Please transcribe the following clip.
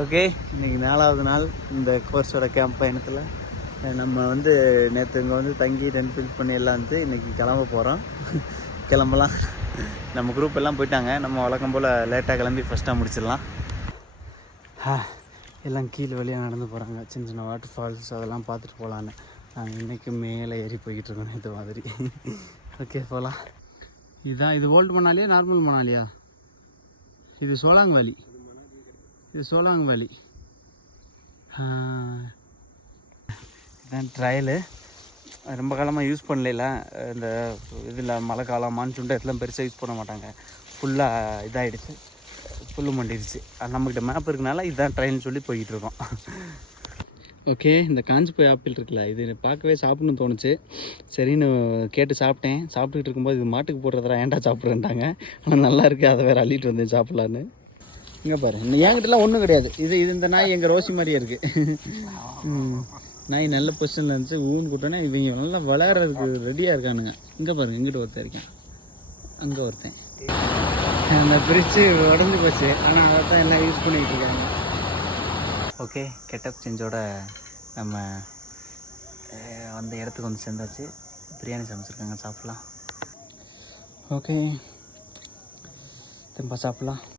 Okay, இன்றைக்கி 4வது நாள் இந்த கோர்ஸோட கேம்ப் பயணத்தில். நம்ம வந்து நேற்று இங்கே வந்து தங்கி டென்ட் ஃபில் பண்ணி எல்லாம் வந்து இன்றைக்கி கிளம்ப போகிறோம். கிளம்பலாம். நம்ம குரூப் எல்லாம் போயிட்டாங்க. நம்ம வழக்கம் போல் லேட்டாக கிளம்பி ஃபஸ்ட்டாக முடிச்சிடலாம். எல்லாம் கீழே வழியாக நடந்து போகிறாங்க. சின்ன சின்ன வாட்டர் ஃபால்ஸ் அதெல்லாம் பார்த்துட்டு போகலான்னு. நாங்கள் இன்றைக்கி மேலே ஏறி போய்கிட்டு இருக்கோம் இது மாதிரி. ஓகே, போகலாம். இதுதான், இது ஓல்டு மணாலியா நார்மல் மணாலியா? இது சோலாங் வேலி. இது சோலாங் வேலி. இதுதான் ட்ரையலு. ரொம்ப காலமாக யூஸ் பண்ணல. இந்த இதில் மழை காலம் மான்சூன் டயத்துலாம் பெருசாக யூஸ் பண்ண மாட்டாங்க. ஃபுல்லாக இதாகிடுச்சு, புல்லு மண்டிடுச்சு. நம்மக்கிட்ட மேப் இருக்கனால இதுதான் ட்ரையல்னு சொல்லி போய்கிட்டு இருக்கோம். ஓகே, இந்த காஞ்சி போய் ஆப்பிள் இருக்குல்ல, இது பார்க்கவே சாப்பிட்ணுன்னு தோணுச்சு. சரின்னு கேட்டு சாப்பிட்டேன். சாப்பிட்டுக்கிட்டு இருக்கும்போது இது மாட்டுக்கு போடுறதா ஏன்டா சாப்பிட்றேன்ட்டாங்க. ஆனால் நல்லா இருக்குது, அதை வேறு அள்ளிட்டு வந்தேன் சாப்பிட்லான்னு. இங்கே பாரு, என்கிட்டலாம் ஒன்றும் கிடையாது. இது இந்த நாய் எங்கள் ரோசி மாதிரியே இருக்குது. நாய் நல்ல பொசிஷனில் இருந்துச்சு. ஊன் கூட்டோன்னே இவங்க நல்லா விளையாடுறதுக்கு ரெடியாக இருக்கானுங்க. இங்கே பாருங்க, இங்கிட்ட ஒருத்தன் இருக்கேன், அங்கே ஒருத்தன். அந்த பிரிட்ஜு உடஞ்சி போச்சு, ஆனால் அதை தான் எல்லாம் யூஸ் பண்ணிக்கிட்டு இருக்காங்க. ஓகே, கெட்டப் சேஞ்சோட நம்ம வந்த இடத்துக்கு வந்து சேர்ந்தாச்சு. பிரியாணி சமைச்சிருக்காங்க, சாப்பிட்லாம். ஓகே, திரும்ப சாப்பிட்லாம்.